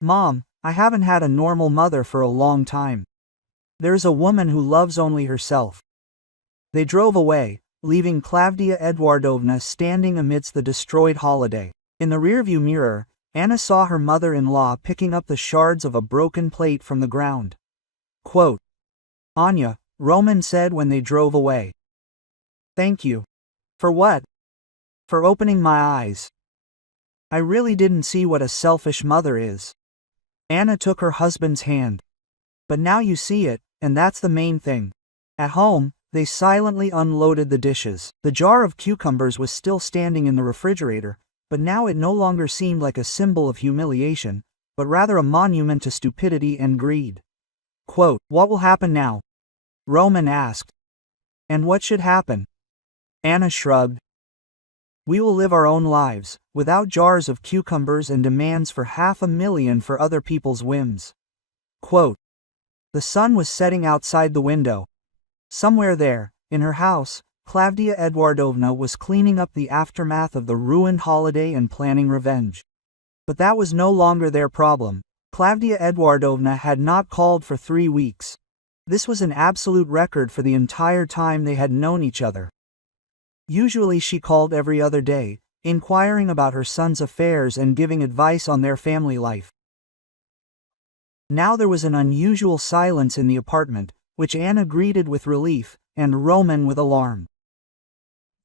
Mom, I haven't had a normal mother for a long time. There's a woman who loves only herself. They drove away, leaving Klavdia Eduardovna standing amidst the destroyed holiday. In the rearview mirror, Anna saw her mother-in-law picking up the shards of a broken plate from the ground. Quote, Anya, Roman said when they drove away. Thank you. For what? For opening my eyes. I really didn't see what a selfish mother is. Anna took her husband's hand. But now you see it, and that's the main thing. At home, they silently unloaded the dishes. The jar of cucumbers was still standing in the refrigerator, but now it no longer seemed like a symbol of humiliation, but rather a monument to stupidity and greed. Quote, What will happen now? Roman asked. And what should happen? Anna shrugged. We will live our own lives, without jars of cucumbers and demands for $500,000 for other people's whims. Quote, The sun was setting outside the window. Somewhere there, in her house, Klavdia Eduardovna was cleaning up the aftermath of the ruined holiday and planning revenge. But that was no longer their problem. Klavdia Eduardovna had not called for 3 weeks. This was an absolute record for the entire time they had known each other. Usually she called every other day, inquiring about her son's affairs and giving advice on their family life. Now there was an unusual silence in the apartment, which Anna greeted with relief, and Roman with alarm.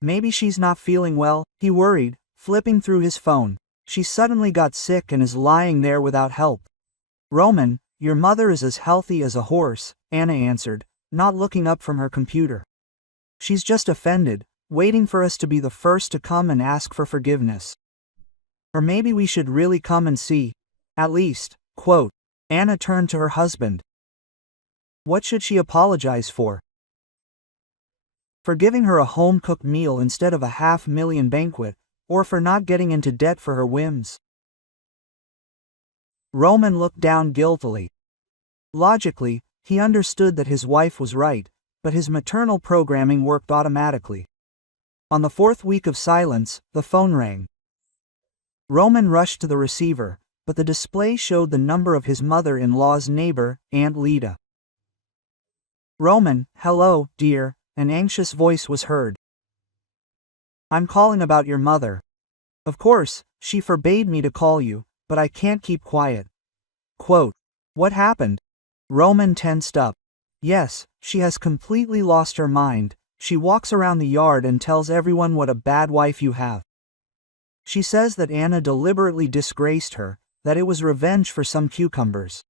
Maybe she's not feeling well, he worried, flipping through his phone. She suddenly got sick and is lying there without help. Roman, your mother is as healthy as a horse, Anna answered, not looking up from her computer. She's just offended, waiting for us to be the first to come and ask for forgiveness. Or maybe we should really come and see. At least, quote. Anna turned to her husband. What should she apologize for? For giving her a home-cooked meal instead of a $500,000 banquet, or for not getting into debt for her whims? Roman looked down guiltily. Logically, he understood that his wife was right, but his maternal programming worked automatically. On the 4th week of silence, the phone rang. Roman rushed to the receiver, but the display showed the number of his mother-in-law's neighbor, Aunt Lida. "Roman, hello, dear," an anxious voice was heard. "I'm calling about your mother. Of course, she forbade me to call you, but I can't keep quiet." Quote, "What happened?" Roman tensed up. "Yes, she has completely lost her mind. She walks around the yard and tells everyone what a bad wife you have. She says that Anna deliberately disgraced her, that it was revenge for some cucumbers."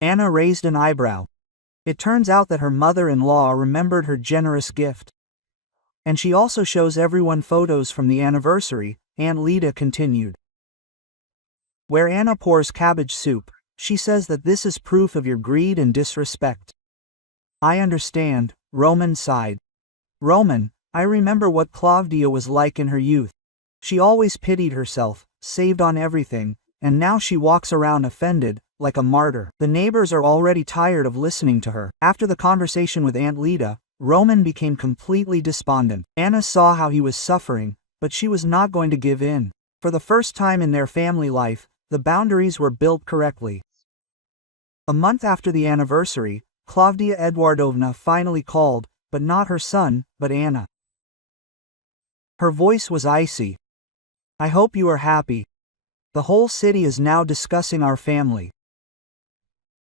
Anna raised an eyebrow. It turns out that her mother-in-law remembered her generous gift. "And she also shows everyone photos from the anniversary," Aunt Lida continued. "Where Anna pours cabbage soup. She says that this is proof of your greed and disrespect." "I understand," Roman sighed. "Roman, I remember what Claudia was like in her youth. She always pitied herself, saved on everything, and now she walks around offended, like a martyr. The neighbors are already tired of listening to her." After the conversation with Aunt Lida, Roman became completely despondent. Anna saw how he was suffering, but she was not going to give in. For the first time in their family life, the boundaries were built correctly. A month after the anniversary, Claudia Eduardovna finally called, but not her son, but Anna. Her voice was icy. "I hope you are happy. The whole city is now discussing our family."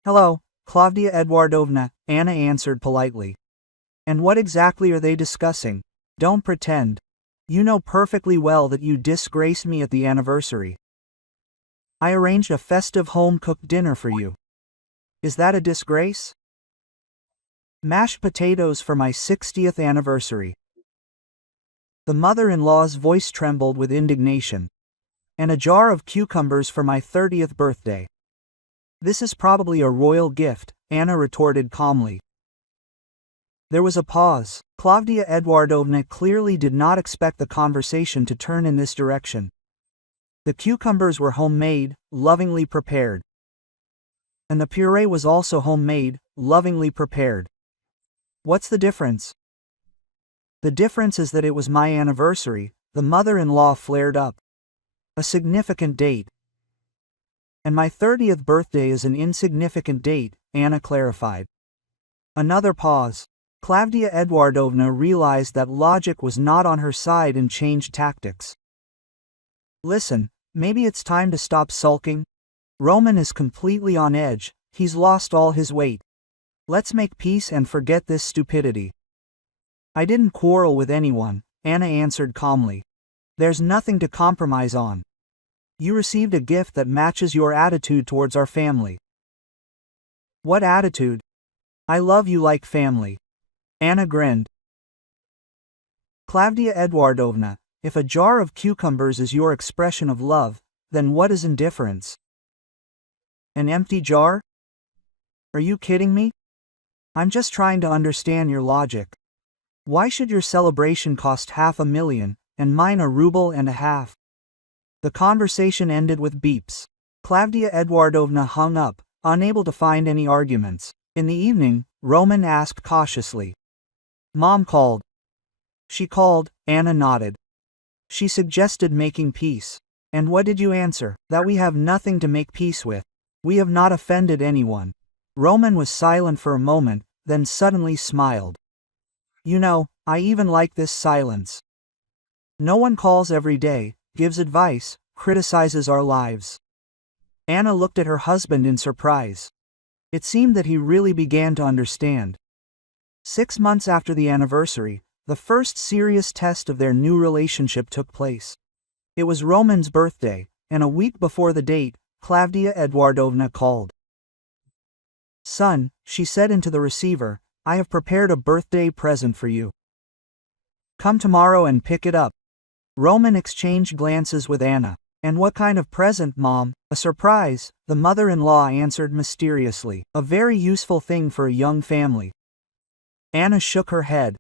"Hello, Claudia Eduardovna," Anna answered politely. "And what exactly are they discussing? Don't pretend. You know perfectly well that you disgraced me at the anniversary. I arranged a festive home-cooked dinner for you. Is that a disgrace? Mashed potatoes for my 60th anniversary." The mother-in-law's voice trembled with indignation. "And a jar of cucumbers for my 30th birthday. This is probably a royal gift," Anna retorted calmly. There was a pause. Claudia Eduardovna clearly did not expect the conversation to turn in this direction. The cucumbers were homemade, lovingly prepared. And the puree was also homemade, lovingly prepared. What's the difference? The difference is that it was my anniversary, the mother-in-law flared up. A significant date. And my 30th birthday is an insignificant date, Anna clarified. Another pause. Claudia Eduardovna realized that logic was not on her side and changed tactics. "Listen, maybe it's time to stop sulking. Roman is completely on edge, he's lost all his weight. Let's make peace and forget this stupidity." "I didn't quarrel with anyone," Anna answered calmly. "There's nothing to compromise on. You received a gift that matches your attitude towards our family." "What attitude? I love you like family." Anna grinned. "Claudia Eduardovna, if a jar of cucumbers is your expression of love, then what is indifference? An empty jar? Are you kidding me? I'm just trying to understand your logic. Why should your celebration cost $500,000, and mine $1.50?" The conversation ended with beeps. Claudia Eduardovna hung up, unable to find any arguments. In the evening, Roman asked cautiously. "Mom called." "She called," Anna nodded. "She suggested making peace. And what did you answer?" "That we have nothing to make peace with. We have not offended anyone." Roman was silent for a moment, then suddenly smiled. "You know, I even like this silence. No one calls every day, gives advice, criticizes our lives." Anna looked at her husband in surprise. It seemed that he really began to understand. 6 months after the anniversary, the first serious test of their new relationship took place. It was Roman's birthday, and a week before the date, Claudia Eduardovna called. "Son," she said into the receiver, "I have prepared a birthday present for you. Come tomorrow and pick it up." Roman exchanged glances with Anna. "And what kind of present, Mom?" "A surprise," the mother-in-law answered mysteriously. "A very useful thing for a young family." Anna shook her head.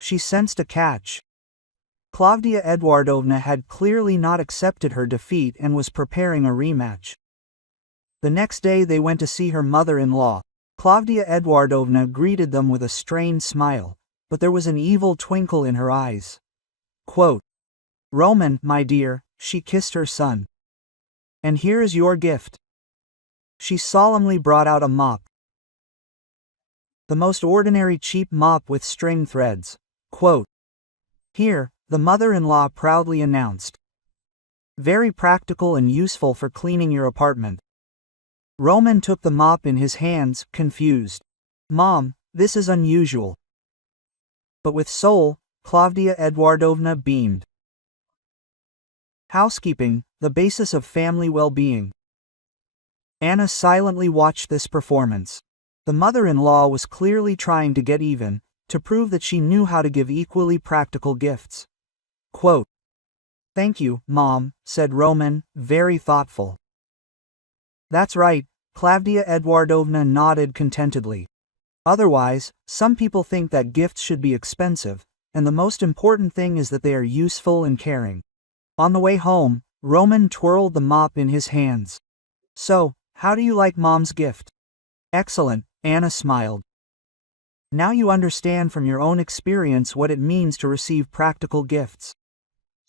She sensed a catch. Claudia Eduardovna had clearly not accepted her defeat and was preparing a rematch. The next day they went to see her mother-in-law. Claudia Eduardovna greeted them with a strained smile, but there was an evil twinkle in her eyes. Quote, "Roman, my dear," she kissed her son. And here is your gift. She solemnly brought out a mop. The most ordinary cheap mop with string threads. Quote, "Here," the mother-in-law proudly announced. "Very practical and useful for cleaning your apartment." Roman took the mop in his hands, confused. "Mom, this is unusual." But with soul, Claudia Eduardovna beamed. Housekeeping, the basis of family well-being. Anna silently watched this performance. The mother-in-law was clearly trying to get even, to prove that she knew how to give equally practical gifts. Quote, "Thank you, Mom," said Roman, very thoughtful. "That's right," Claudia Eduardovna nodded contentedly. "Otherwise, some people think that gifts should be expensive, and the most important thing is that they are useful and caring." On the way home, Roman twirled the mop in his hands. "So, how do you like Mom's gift?" "Excellent," Anna smiled. "Now you understand from your own experience what it means to receive practical gifts."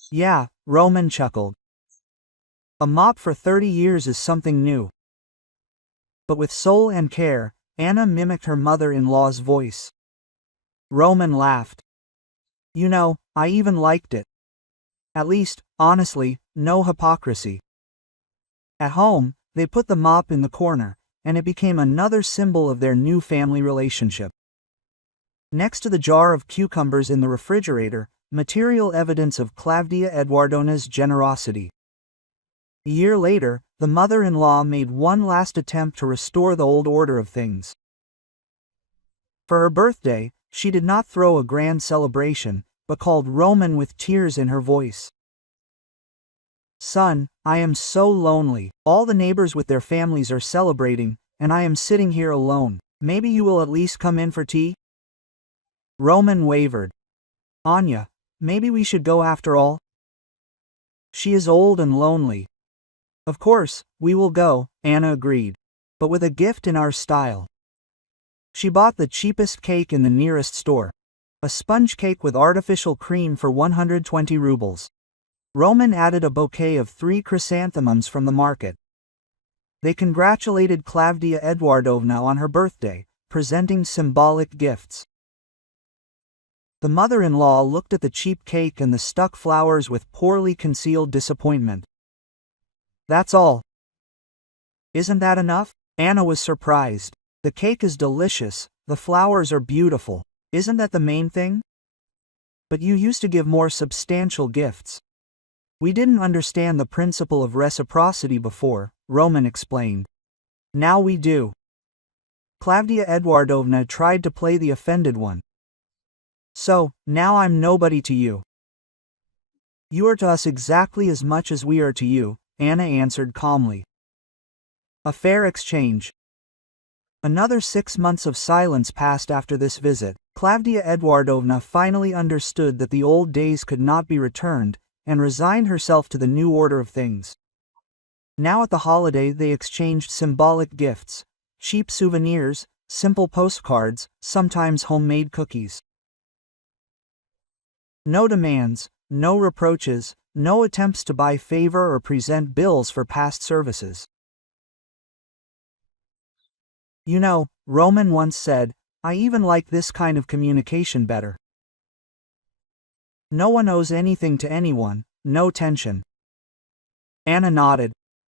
"Yeah," Roman chuckled. "A mop for 30 years is something new." But with soul and care, Anna mimicked her mother-in-law's voice. Roman laughed. "You know, I even liked it. At least, honestly, no hypocrisy." At home, they put the mop in the corner, and it became another symbol of their new family relationship. Next to the jar of cucumbers in the refrigerator, material evidence of Claudia Eduardovna's generosity. A year later, the mother-in-law made one last attempt to restore the old order of things. For her birthday, she did not throw a grand celebration, but called Roman with tears in her voice. "Son, I am so lonely. All the neighbors with their families are celebrating, and I am sitting here alone. Maybe you will at least come in for tea?" Roman wavered. "Anya, maybe we should go after all? She is old and lonely." "Of course, we will go," Anna agreed. "But with a gift in our style." She bought the cheapest cake in the nearest store. A sponge cake with artificial cream for 120 rubles. Roman added a bouquet of 3 chrysanthemums from the market. They congratulated Claudia Eduardovna on her birthday, presenting symbolic gifts. The mother-in-law looked at the cheap cake and the stuck flowers with poorly concealed disappointment. "That's all." "Isn't that enough?" Anna was surprised. "The cake is delicious, the flowers are beautiful. Isn't that the main thing?" "But you used to give more substantial gifts." "We didn't understand the principle of reciprocity before," Roman explained. "Now we do." Claudia Eduardovna tried to play the offended one. "So, now I'm nobody to you." "You are to us exactly as much as we are to you," Anna answered calmly. A fair exchange. Another 6 months of silence passed after this visit. Claudia Eduardovna finally understood that the old days could not be returned, and resigned herself to the new order of things. Now at the holiday they exchanged symbolic gifts, cheap souvenirs, simple postcards, sometimes homemade cookies. No demands, no reproaches, no attempts to buy favor or present bills for past services. "You know," Roman once said, "I even like this kind of communication better. No one owes anything to anyone, no tension." Anna nodded.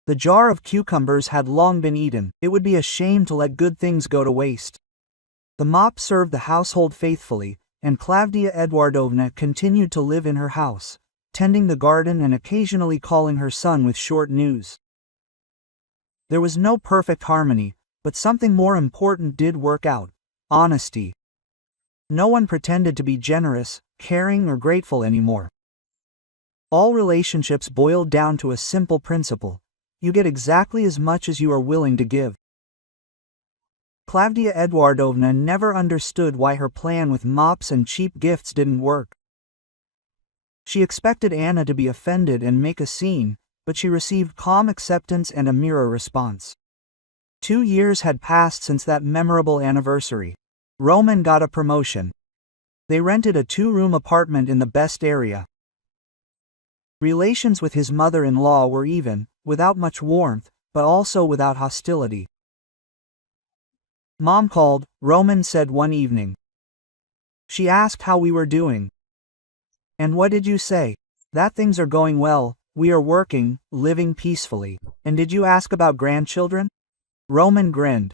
The jar of cucumbers had long been eaten. It would be a shame to let good things go to waste. The mop served the household faithfully, and Claudia Eduardovna continued to live in her house, tending the garden and occasionally calling her son with short news. There was no perfect harmony, but something more important did work out: honesty. No one pretended to be generous, caring, or grateful anymore. All relationships boiled down to a simple principle: you get exactly as much as you are willing to give. Claudia Eduardovna never understood why her plan with mops and cheap gifts didn't work. She expected Anna to be offended and make a scene, but she received calm acceptance and a mirror response. 2 years had passed since that memorable anniversary. Roman got a promotion. They rented a 2-room apartment in the best area. Relations with his mother-in-law were even, without much warmth, but also without hostility. Mom called, Roman said one evening. She asked how we were doing. And what did you say? That things are going well, we are working, living peacefully. And did you ask about grandchildren? Roman grinned.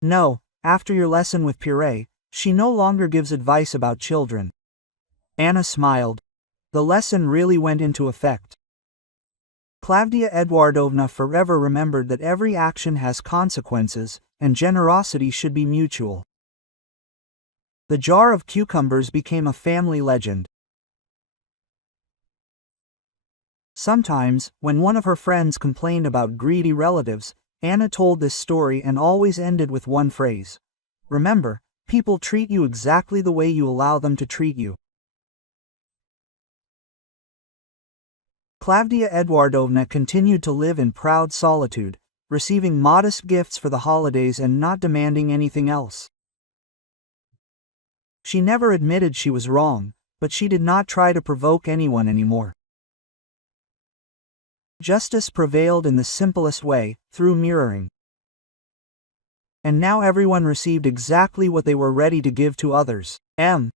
No, after your lesson with Puree, she no longer gives advice about children. Anna smiled. The lesson really went into effect. Klavdia Eduardovna forever remembered that every action has consequences, and generosity should be mutual. The jar of cucumbers became a family legend. Sometimes, when one of her friends complained about greedy relatives, Anna told this story and always ended with one phrase. Remember, people treat you exactly the way you allow them to treat you. Klavdia Eduardovna continued to live in proud solitude, receiving modest gifts for the holidays and not demanding anything else. She never admitted she was wrong, but she did not try to provoke anyone anymore. Justice prevailed in the simplest way, through mirroring. And now everyone received exactly what they were ready to give to others.